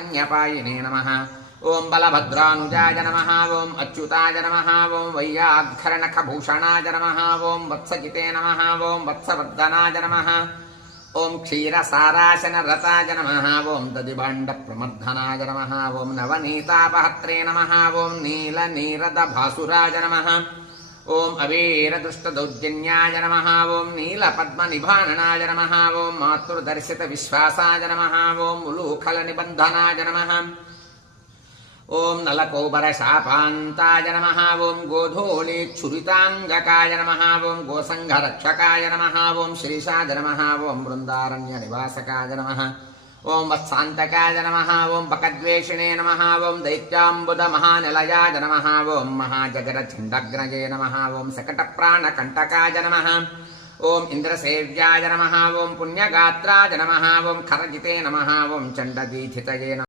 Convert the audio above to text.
न्यपायिने नमः। ओं बलभद्रानुजाय नमः। ओं अच्युताय नमः। ओं वैयाघ्रनखभूषणाय नमः। ओं वत्सजिते नमः। ओं वत्सवर्धनाय नमः। ओं क्षीरसाराशनरताय नमः। ओं दधिभाण्डप्रमर्दनाय नमः। ओं नवनीतापहत्रे नमः। ओं नीलनीरदभासुराय नमः। ओं अवीरदुष्टदौर्जन्याय नमः। ओं नीलपद्मनिभाननाय नमः। ओं मातृदर्शितविश्वासाय नमः। ओं उलूखलनिबन्धनाय नमः। ओं नलकोबरशापान्ताय नमः। ओं गोधूलीच्छुरिताङ्गकाय नमः। ओं गोसङ्घरक्षकाय नमः। ओं श्रीशाय नमः। ओं वृन्दारण्यनिवासकाय नमः। ओं वत्सान्तकाय नमः। ओं बकद्वेषिणे नमः। ओं दैत्याम्बुदमहानिलयाय नमः। ओं महाजगरचण्डग्नये नमः। ओं सकटप्राणकण्टकाय नमः। ओं इन्द्रसेव्याय नमः। ओं पुण्यगात्राय नमः। ओं खरजिते नमः। ओं चण्डदीथितये नमः।